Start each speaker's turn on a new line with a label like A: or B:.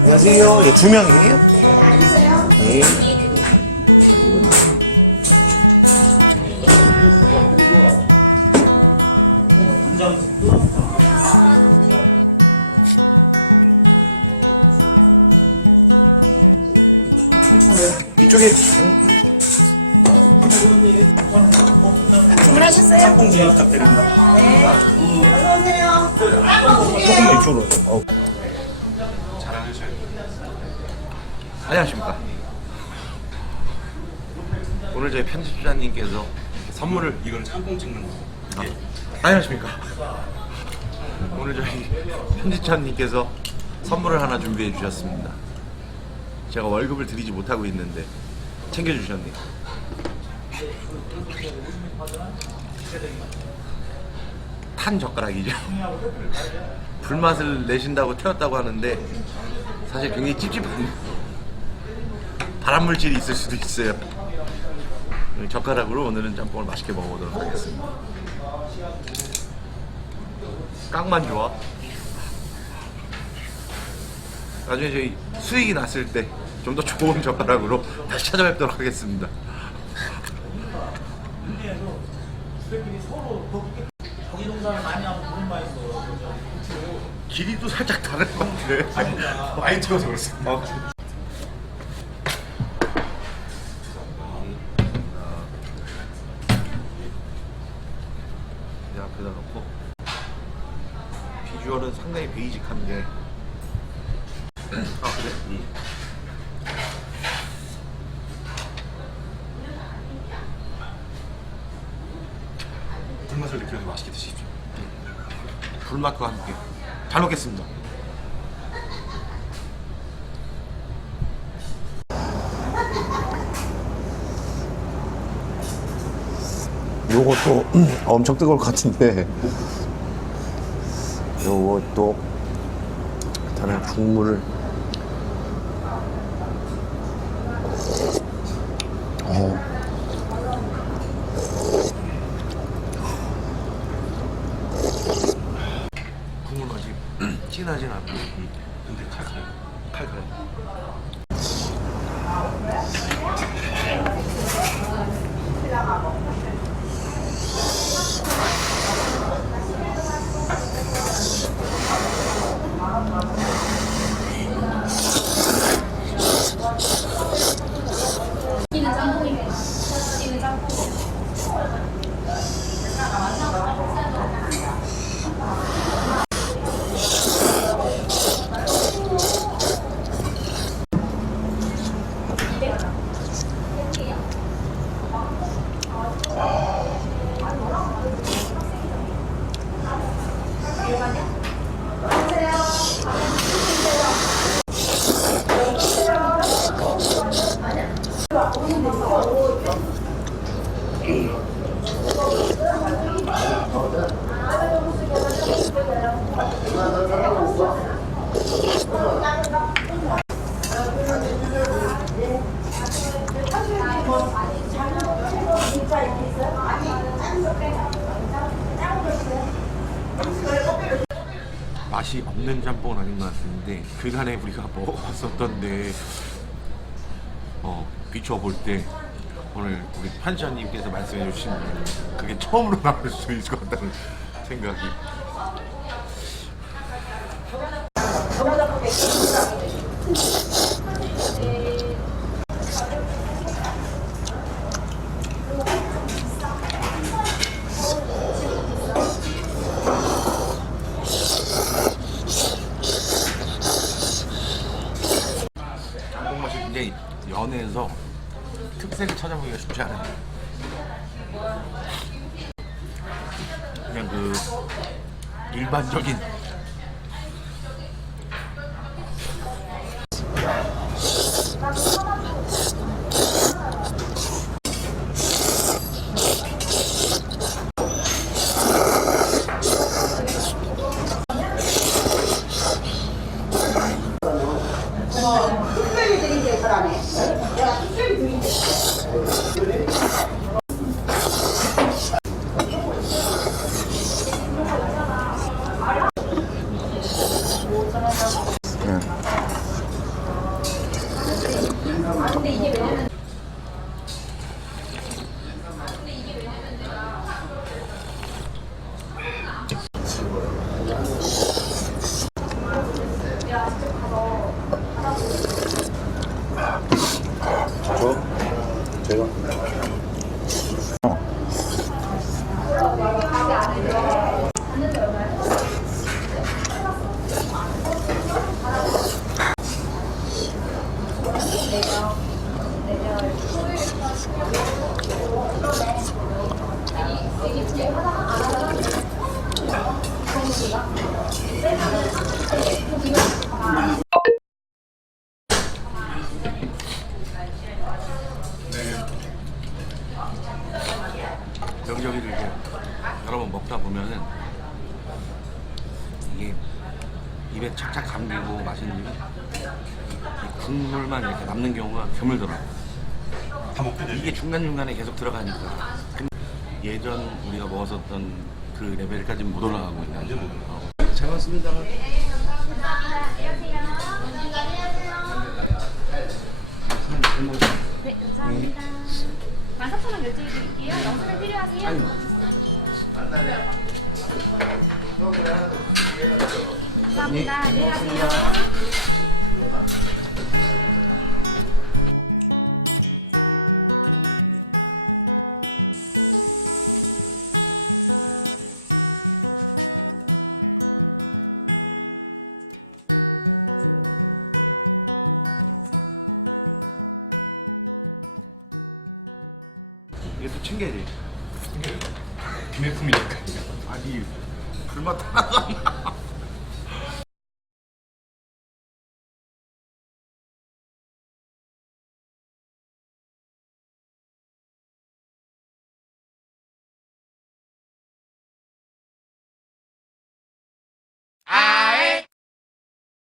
A: 안녕하세요. 예, 두 명이에요? 예. 이쪽에
B: 주문하셨어요? 제가 부탁드립니다. 어서 오세요.
A: 조금만 이쪽으로. 어. 안녕하십니까. 오늘 저희 편집자님께서 선물을
B: 이건 짬뽕 찍는 거.
A: 아, 안녕하십니까. 오늘 저희 편집자님께서 선물을 하나 준비해 주셨습니다. 제가 월급을 드리지 못하고 있는데 챙겨 주셨네요. 탄 젓가락이죠. 불맛을 내신다고 태웠다고 하는데 사실 굉장히 찝찝한 발암 물질이 있을 수도 있어요. 젓가락으로 오늘은 짬뽕을 맛있게 먹어보도록 하겠습니다. 깡만 좋아. 나중에 저희 수익이 났을 때 좀 더 좋은 젓가락으로 다시 찾아뵙도록 하겠습니다. 길이도 살짝 다른 것 같아. 많이 찍어서 그렇습 이제 앞에다 놓고 비주얼은 상당히 베이직한데 아 그래? 응.
B: 불맛을 느끼면서 맛있게 드십시오.
A: 불맛과 함께 잘 먹겠습니다. 요것도 엄청 뜨거울 것 같은데 요것도 일단은 국물을 어. 국물 맛이 진하진 않고
B: 근데 칼칼해.
A: 칼칼 맛이 없는 짬뽕은 아닌 것 같은데 그간에 우리가 먹어봤었던데 어, 비추어 볼때 오늘 우리 판시아님께서 말씀해 주신 그게 처음으로 나올 수 있을 것 같다는 생각이 색을 찾아보기가 쉽지 않아요. 그냥 그 일반적인 특별히
C: 드린 게 잘하네. Thank you. 네.
A: 여기저기를 이제 여러 번 먹다 보면은 이게 입에 착착 감기고 맛있는 게 국물만 이렇게 남는 경우가 드물더라고요.
B: 다 먹게
A: 되죠. 이게 중간중간에 계속 들어가니까. 근데 예전 우리가 먹었었던 그 레벨까지는 못 올라가고 있는. 어. 잘 먹습니다. 네, 감사합니다.
C: 14,000원 결제해 드릴게요. 영수증 필요하세요? 감사합니다. 안녕히 가세요.
A: 이게 또 챙겨야지.
B: 기내품이니까.
A: 아니, 불맛 하나도 안 나.